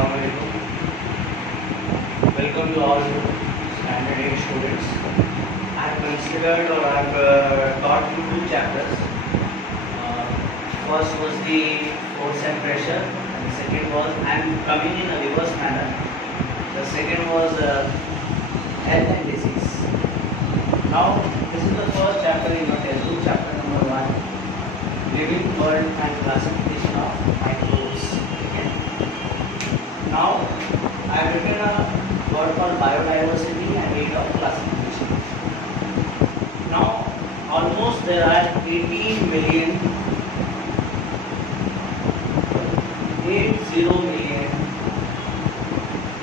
Assalamualaikum. Welcome to all standard 8 students. I have considered or I have taught you two chapters. First was the force and pressure, and the second was, I am coming in a reverse manner. The second was health and disease. Now, this is the first chapter in your textbook, chapter number 1, living world and classification of microbes. Okay. Now, I have written a word called biodiversity and rate of classification. Now, almost there are 18 million, 80 million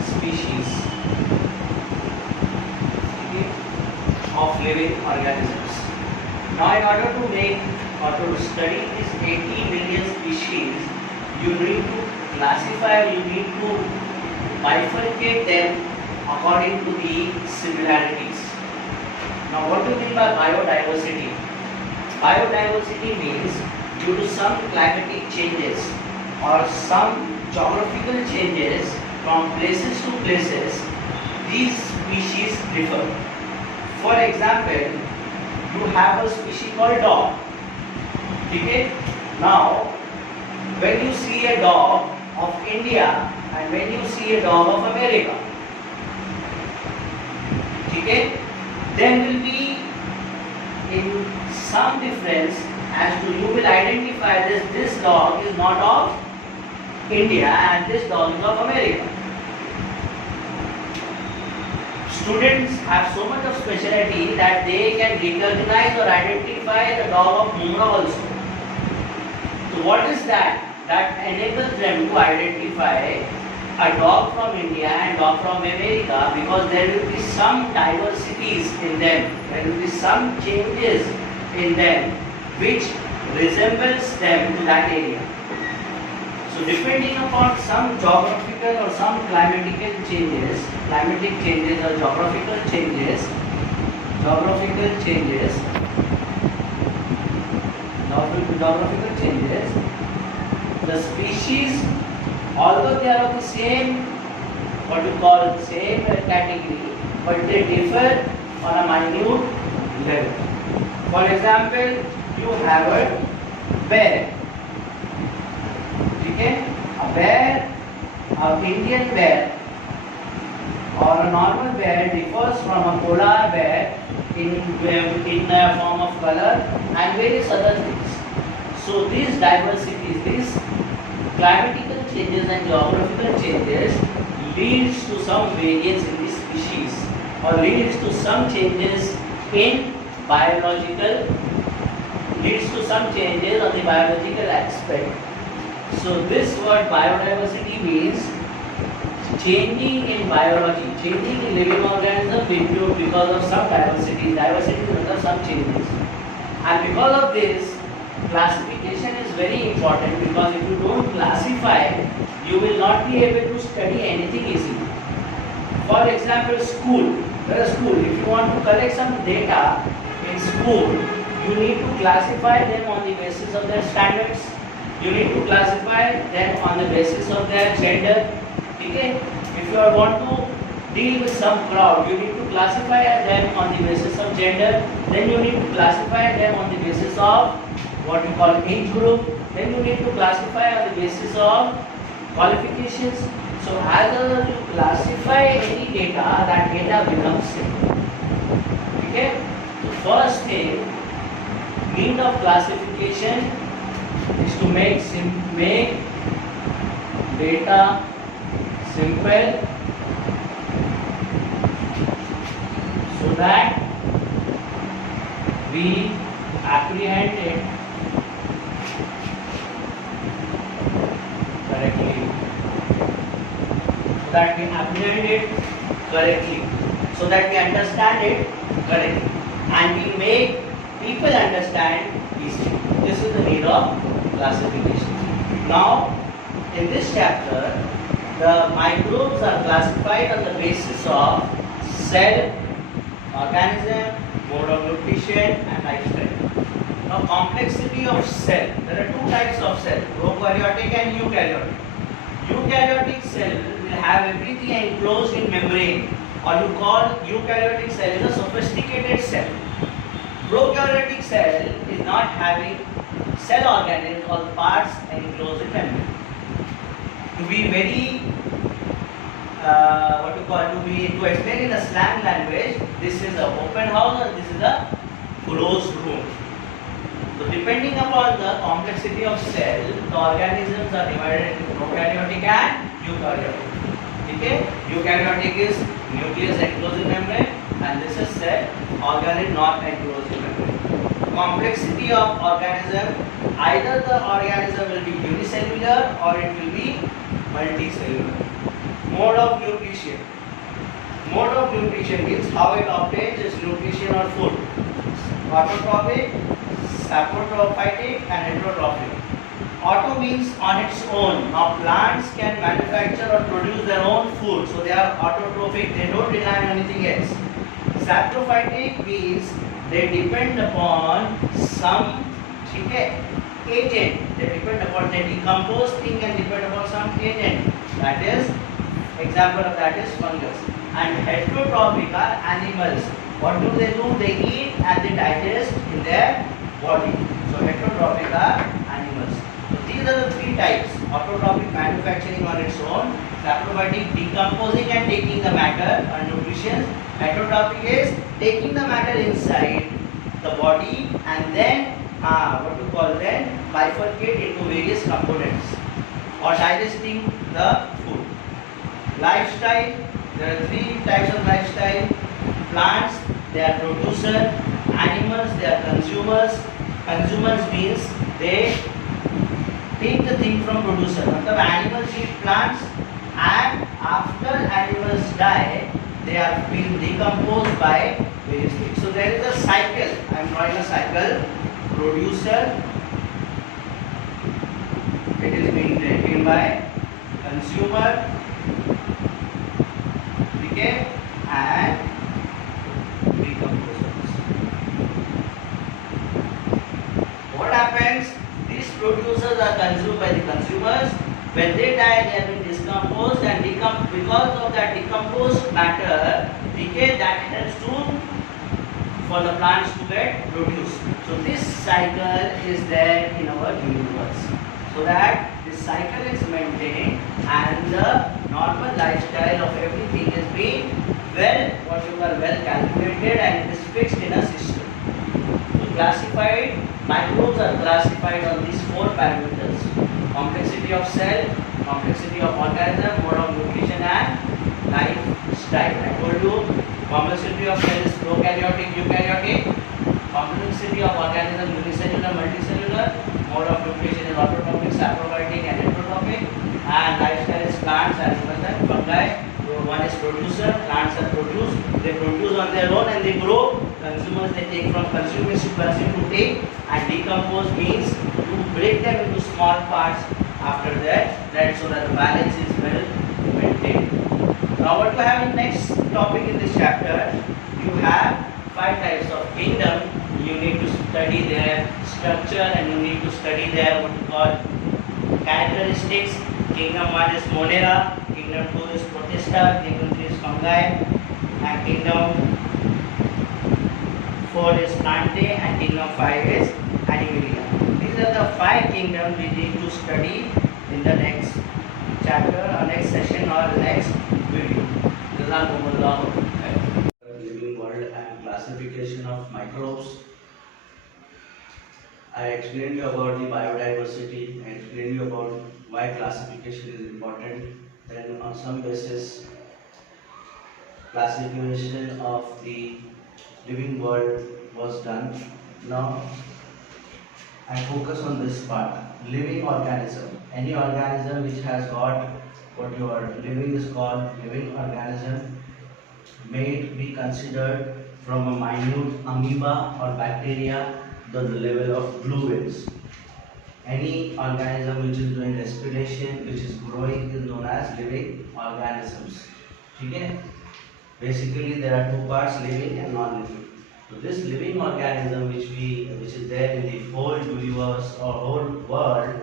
species, okay, of living organisms. Now, in order to make or to study these 80 million species, you need to classify, you need to bifurcate them according to the similarities. Now, what do you mean by biodiversity? Biodiversity means due to some climatic changes or some geographical changes from places to places, these species differ. For example, you have a species called dog. Okay? Now, when you see a dog of India and when you see a dog of America, okay, there will be in some difference as to you will identify this dog is not of India and this dog is of America. Students have so much of specialty that they can recognize or identify the dog of Mumra also. So what is that? That enables them to identify a dog from India and dog from America, because there will be some diversities in them, there will be some changes in them which resembles them to that area. So depending upon some geographical or some climatic changes or geographical changes, the species, although they are of the same, what you call same category, but they differ on a minute level. For example, you have a bear. Okay? A bear, an Indian bear or a normal bear differs from a polar bear in the form of color and various other things. So these diversities, these climatical changes and geographical changes leads to some variance in the species or leads to some changes in leads to some changes on the biological aspect. So this word biodiversity means changing in biology, changing in living organisms because of some diversity because of some changes. And because of this, classification is very important, because if you don't classify, you will not be able to study anything easily. For example, school. If you want to collect some data in school, you need to classify them on the basis of their standards. You need to classify them on the basis of their gender. Okay? If you want to deal with some crowd, you need to classify them on the basis of gender. Then you need to classify them on the basis of what you call age group. Then you need to classify on the basis of qualifications. So as you classify any data, that data becomes simple. Okay? The first thing, mean of classification is to make data simple so that we apprehend it correctly. So that we understand it correctly. And we make people understand easily. This is the need of classification. Now, in this chapter, the microbes are classified on the basis of cell, organism, mode of nutrition and lifestyle. Now, complexity of cell. There are two types of cell, prokaryotic and eukaryotic. Eukaryotic cell will have everything enclosed in membrane, or you call eukaryotic cell is a sophisticated cell. Prokaryotic cell is not having cell organelles or parts enclosed in membrane. To be very to explain in a slang language, this is an open house or this is a closed room. So depending upon the complexity of cell, the organisms are divided into prokaryotic and eukaryotic. Okay? Eukaryotic is nucleus enclosed in membrane, and this is cell, organelle not enclosed in membrane. Complexity of organism, either the organism will be unicellular or it will be multicellular. Mode of nutrition. Mode of nutrition means how it obtains its nutrition or food. Autotrophic, saprophytic and heterotrophic. Auto means on its own. Now plants can manufacture or produce their own food, so they are autotrophic, they don't rely on anything else. Saprophytic means they depend upon some agent. They depend upon, they decompose thing and depend upon some agent. That is, example of that is fungus. And heterotrophic are animals. What do? They eat and they digest in their body. So heterotrophic are animals. So these are the three types. Autotrophic, manufacturing on its own. Saprophytic, decomposing and taking the matter and nutrition. Heterotrophic is taking the matter inside the body and then bifurcate into various components or digesting the food. Lifestyle, there are three types of lifestyle. Plants, they are producer. Animals, they are consumers. Consumers means they take the thing from producer. Matlab animals eat plants, and after animals die, they are being decomposed by various things. So there is a cycle. I am drawing a cycle. Producer, it is being taken by consumer, okay, and decomposers. What happens? These producers are consumed by the consumers. When they die, they have been decomposed, and because of that decomposed matter, decay, that helps for the plants to get produced. So this cycle is there in our universe, so that this cycle is maintained and the normal lifestyle of everything is being well calculated, and it is fixed in a system. So classified, microbes are classified on these four parameters: complexity of cell, complexity of organism, mode of nutrition and lifestyle. I told you complexity of cell is prokaryotic, eukaryotic. Complexity of organism, unicellular, multicellular. Mode of nutrition is autotrophic, saprophytic and heterotrophic. And lifestyle is plants, animals and fungi. One is producer, plants are produced. They produce on their own and they grow. Consumers, they take from consumers to consume to take, and decompose means to break them into small parts after that so that the balance is well maintained. Now what you have in next topic in this chapter, you have 5 types of kingdom. You need to study their structure and you need to study their what you call characteristics. Kingdom 1 is Monera, Kingdom 2 is Protista, Kingdom 3 is Fungi, and Kingdom 4 is Plantae, and Kingdom 5 is Animalia. These are the 5 kingdoms we need to study in the next chapter or next session or next video. Living world and classification of microbes. I explained you about the biodiversity, I explained you about why classification is important. Then on some basis, classification of the living world was done. Now I focus on this part, living organism. Any organism which has got what you are living is called living organism, may it be considered from a minute amoeba or bacteria to the level of blue whales. Any organism which is doing respiration, which is growing, is known as living organisms. Okay? Basically there are 2 parts, living and non-living. So this living organism which is there in the whole universe or whole world,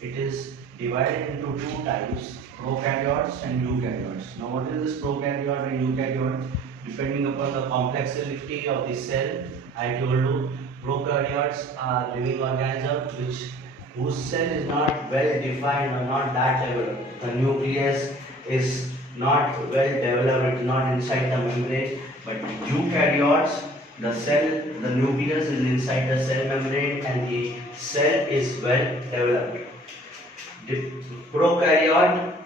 it is divided into 2 types. prokaryotes and eukaryotes. Now what is this prokaryote and eukaryote? Depending upon the complexity of the cell, I told you prokaryotes are living organisms which whose cell is not well defined or not that developed. The nucleus is not well developed, it is not inside the membrane. But eukaryotes, the cell, the nucleus is inside the cell membrane and the cell is well developed. The prokaryote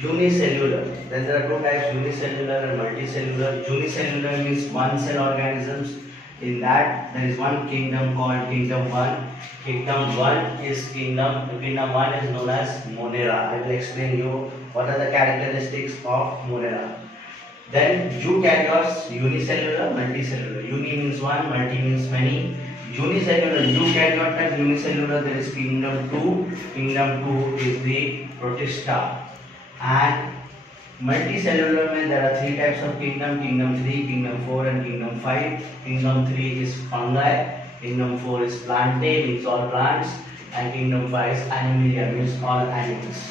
unicellular. Then there are two types: unicellular and multicellular. Unicellular means one cell organisms. In that there is one kingdom called kingdom 1. Kingdom 1 is kingdom 1 is known as Monera. I will explain you what are the characteristics of Monera. Then eukaryotes, unicellular, multicellular. Uni means one, multi means many. Unicellular, eukaryote type unicellular, there is kingdom 2. Kingdom 2 is the protista. And multicellular means there are three types of kingdom: kingdom 3, kingdom 4 and kingdom 5. Kingdom 3 is fungi, kingdom 4 is plantae, means all plants, and kingdom 5 is animalia, means all animals.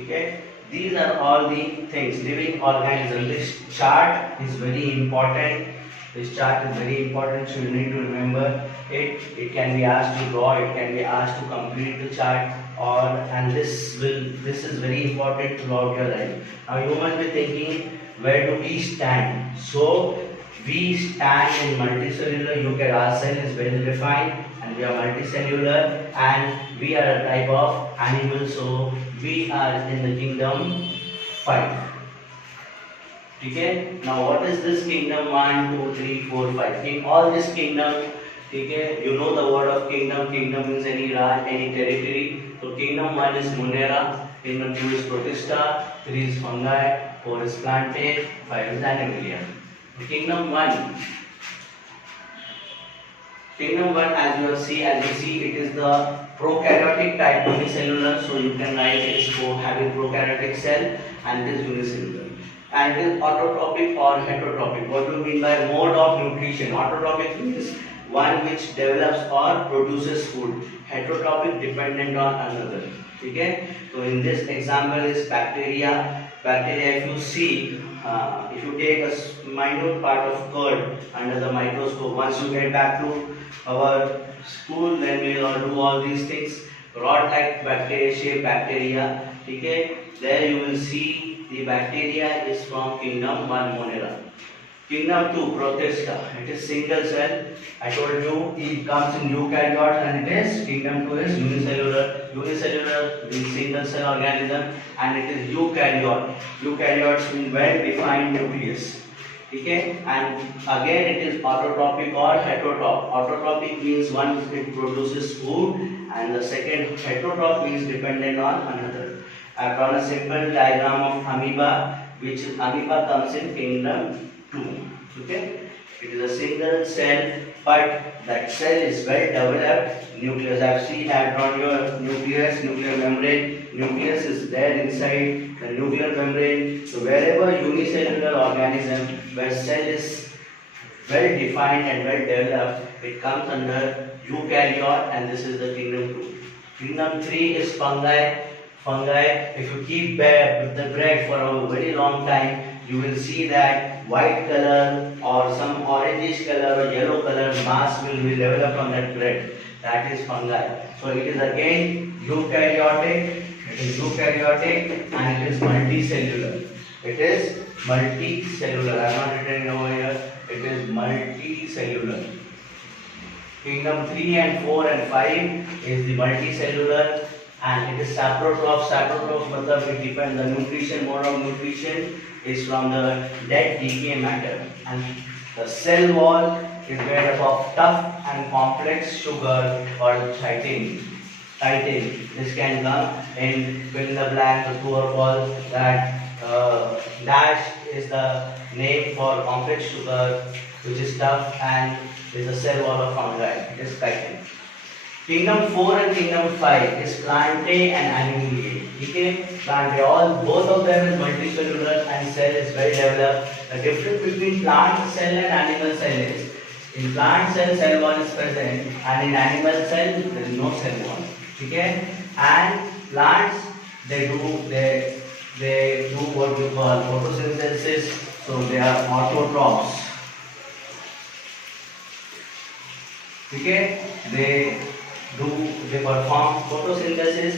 Okay? These are all the things, living organism. This chart is very important. This chart is very important, so you need to remember it. It can be asked to draw, it can be asked to complete the chart, and this is very important throughout your life. Now you must be thinking, where do we stand? So we stand in multicellular. Our cell is well defined and we are multicellular and we are a type of animal, so we are in the kingdom 5. Okay? Now what is this kingdom 1, 2, 3, 4, 5? In all this kingdom, okay, you know the word of kingdom. Kingdom means any ranch, any territory. So kingdom 1 is Monera, kingdom 2 is Protista, 3 is fungi, 4 is plantae, 5 is animalia. Kingdom 1, as you see, it is the prokaryotic type unicellular. So you can write it is having prokaryotic cell and it is unicellular. And it is autotrophic or heterotrophic. What do you mean by mode of nutrition? Autotrophic means one which develops or produces food. Heterotrophic, dependent on another. Okay? So in this example is bacteria. Bacteria, if you see, if you take a minute part of curd under the microscope, once you get back to our school, then we will do all these things. Rod-like bacteria, shaped bacteria. Okay? There you will see the bacteria is from kingdom 1 Monera. Kingdom 2 Protista. It is single cell. I told you it comes in eukaryote and it is kingdom 2 is unicellular. Unicellular means single cell organism and it is eukaryote. Eukaryotes mean well defined nucleus. Okay, and again it is autotrophic or heterotrophic. Autotrophic means one it produces food and the second heterotrophic means dependent on another. I have drawn a simple diagram of amoeba, which amoeba comes in kingdom 2. Okay, it is a single cell, but that cell is well developed. Nucleus, I have drawn your nucleus, nuclear membrane. Nucleus is there inside the nuclear membrane. So wherever unicellular organism where cell is well defined and well developed, it comes under eukaryote, and this is the kingdom 2. Kingdom 3 is fungi. Fungi, if you keep the bread for a very long time, you will see that white color or some orangish color or yellow color mass will be developed on that bread. That is fungi. So it is again eukaryotic. It is eukaryotic and it is multicellular. It is multicellular. I am not written over here. It is multicellular. Kingdom 3 and 4 and 5 is the multicellular. And it is saprotroph. Saprotroph means it depends. The nutrition, mode of nutrition is from the dead decay matter. And the cell wall is made up of tough and complex sugar called chitin. Chitin. This can come in fill in the blank, the true or false. That dash is the name for complex sugar, which is tough and is the cell wall of fungi. It is chitin. Kingdom 4 and kingdom 5 is plantae and animalia. Okay, plantae, both of them is multicellular and cell is well developed. The difference between plant cell and animal cell is, in plant cell wall is present, and in animal cell there is no cell wall. Okay, and plants they do what you call photosynthesis, so they are autotrophs. Okay, they perform photosynthesis,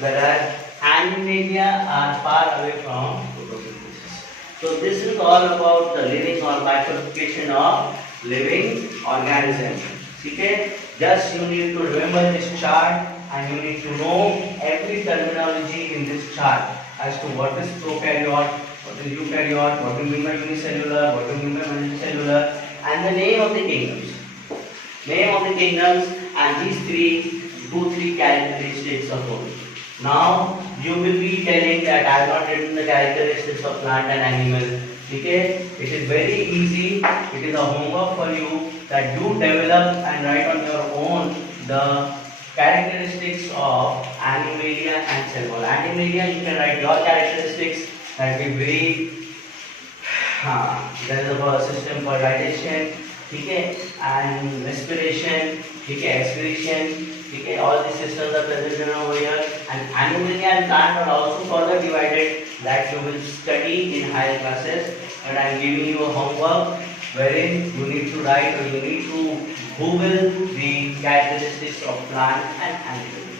whereas animalia are far away from photosynthesis. So this is all about the living or bifurcation of living organisms. Okay, just you need to remember this chart and you need to know every terminology in this chart as to what is prokaryote, what is eukaryote, what do you mean by unicellular, what do you mean by multicellular, and the name of the kingdoms. And these three characteristics of both. Now you will be telling that I have not written the characteristics of plant and animal. Okay, it is very easy. It is a homework for you that you develop and write on your own the characteristics of animalia and cell wall. Animalia, you can write your characteristics. That will be there is a system for digestion, okay, and respiration, okay, expiration, okay, all these systems are present over here. And animalia and plant are also further divided, that you will study in higher classes. And I am giving you a homework wherein you need to write or you need to Google the characteristics of plant and animal.